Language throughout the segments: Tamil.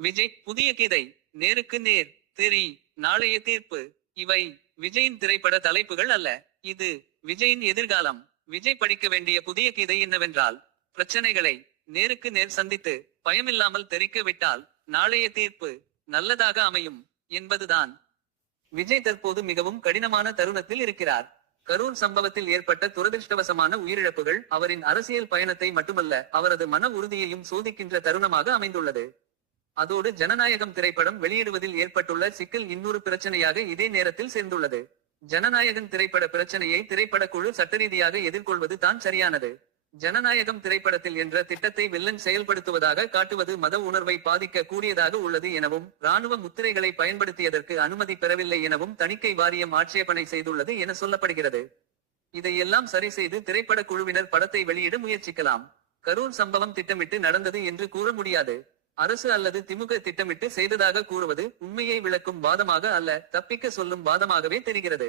விஜய் புதிய கீதை நேருக்கு நேர் தெரி நாளைய தீர்ப்பு. இவை விஜயின் திரைப்பட தலைப்புகள் அல்ல. இது விஜயின் எதிர்காலம். விஜய் படிக்க வேண்டிய புதிய கீதை என்னவென்றால் பிரச்சனைகளை நேருக்கு நேர் சந்தித்து பயமில்லாமல் தெரிக்க விட்டால் நாளைய தீர்ப்பு நல்லதாக அமையும் என்பதுதான். விஜய் தற்போது மிகவும் கடினமான தருணத்தில் இருக்கிறார். கரூர் சம்பவத்தில் ஏற்பட்ட துரதிருஷ்டவசமான உயிரிழப்புகள் அவரின் அரசியல் பயணத்தை மட்டுமல்ல அவரது மன உறுதியையும் சோதிக்கின்ற தருணமாக அமைந்துள்ளது. அதோடு ஜனநாயகம் திரைப்படம் வெளியிடுவதில் ஏற்பட்டுள்ள சிக்கல் இன்னொரு பிரச்சனையாக இதே நேரத்தில் சேர்ந்துள்ளது. ஜனநாயகம் திரைப்பட பிரச்சனையை திரைப்படக்குழு சட்டரீதியாக எதிர்கொள்வது தான் சரியானது. ஜனநாயகம் திரைப்படத்தில் என்ற திட்டத்தை வில்லன் செயல்படுத்துவதாக காட்டுவது மத உணர்வை பாதிக்க கூடியதாக உள்ளது எனவும் ராணுவ முத்திரைகளை பயன்படுத்தியதற்கு அனுமதி பெறவில்லை எனவும் தணிக்கை வாரியம் ஆட்சேபனை செய்துள்ளது என சொல்லப்படுகிறது. இதையெல்லாம் சரி செய்து திரைப்பட குழுவினர் படத்தை வெளியிட முயற்சிக்கலாம். கரூர் சம்பவம் திட்டமிட்டு நடந்தது என்று கூற முடியாது. அரசு அல்லது திமுக திட்டமிட்டு செய்ததாக கூறுவது உண்மையை விளக்கும் வாதமாக அல்ல தப்பிக்க சொல்லும் வாதமாகவே தெரிகிறது.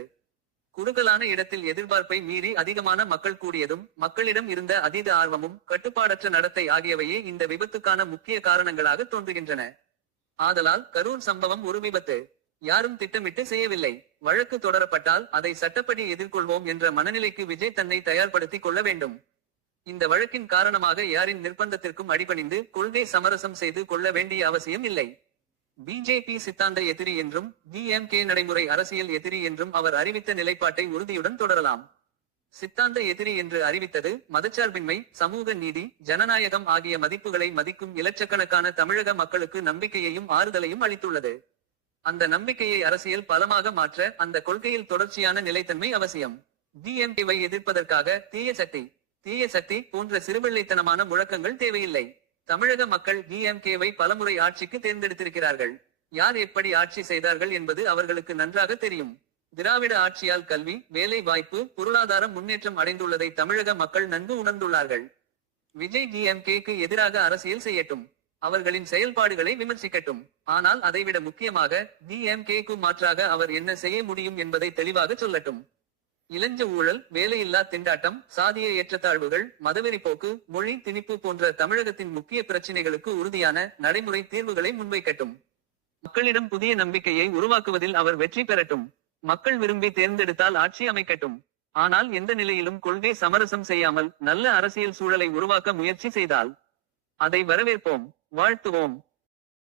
குறுகலான இடத்தில் எதிர்பார்ப்பை மீறி அதிகமான மக்கள் கூடியதும் மக்களிடம் இருந்த அதீத ஆர்வமும் கட்டுப்பாடற்ற நடத்தை ஆகியவையே இந்த விபத்துக்கான முக்கிய காரணங்களாக தோன்றுகின்றன. ஆதலால் கரூர் சம்பவம் ஒரு விபத்து. யாரும் திட்டமிட்டு செய்யவில்லை. வழக்கு தொடரப்பட்டால் அதை சட்டப்படி எதிர்கொள்வோம் என்ற மனநிலைக்கு விஜய் தன்னை தயார்படுத்திக் கொள்ள வேண்டும். இந்த வழக்கின் காரணமாக யாரின் நிர்பந்தத்திற்கும் அடிபணிந்து கொள்கை சமரசம் செய்து கொள்ள வேண்டிய அவசியம் இல்லை. பிஜேபி சித்தாந்த எதிரி என்றும் டிஎம்கே நடைமுறை அரசியல் எதிரி என்றும் அவர் அறிவித்த நிலைப்பாட்டை உறுதியுடன் தொடரலாம். சித்தாந்த எதிரி என்று அறிவித்தது மதச்சார்பின்மை சமூக நீதி ஜனநாயகம் ஆகிய மதிப்புகளை மதிக்கும் இலட்சக்கணக்கான தமிழக மக்களுக்கு நம்பிக்கையையும் ஆறுதலையும் அளித்துள்ளது. அந்த நம்பிக்கையை அரசியல் பலமாக மாற்ற அந்த கொள்கையில் தொடர்ச்சியான நிலைத்தன்மை அவசியம். டிஎம்கேவை எதிர்ப்பதற்காக தீய சக்தி தீய சக்தி போன்ற சிறுபிள்ளைத்தனமான முழக்கங்கள் தேவையில்லை. தமிழக மக்கள் டிஎம்கேவை பலமுறை ஆட்சிக்கு தேர்ந்தெடுத்திருக்கிறார்கள். யார் எப்படி ஆட்சி செய்தார்கள் என்பது அவர்களுக்கு நன்றாக தெரியும். திராவிட ஆட்சியால் கல்வி வேலை வாய்ப்பு பொருளாதார முன்னேற்றம் அடைந்துள்ளதை தமிழக மக்கள் நன்கு உணர்ந்துள்ளார்கள். விஜய் டிஎம்கேக்கு எதிராக அரசியல் செய்யட்டும். அவர்களின் செயல்பாடுகளை விமர்சிக்கட்டும். ஆனால் அதைவிட முக்கியமாக டிஎம்கேக்கு மாற்றாக அவர் என்ன செய்ய முடியும் என்பதை தெளிவாக சொல்லட்டும். இளஞ்ச ஊழல் வேலையில்லா திண்டாட்டம் சாதிய ஏற்றத்தாழ்வுகள் மதவெறி போக்கு மொழி திணிப்பு போன்ற தமிழகத்தின் முக்கிய பிரச்சினைகளுக்கு உறுதியான நடைமுறை தீர்வுகளை முன்வைக்கட்டும். மக்களிடம் புதிய நம்பிக்கையை உருவாக்குவதில் அவர் வெற்றி பெறட்டும். மக்கள் விரும்பி தேர்ந்தெடுத்தால் ஆட்சி அமைக்கட்டும். ஆனால் எந்த நிலையிலும் கொள்கை சமரசம் செய்யாமல் நல்ல அரசியல் சூழலை உருவாக்க முயற்சி செய்தால். அதை வரவேற்போம் வாழ்த்துவோம்.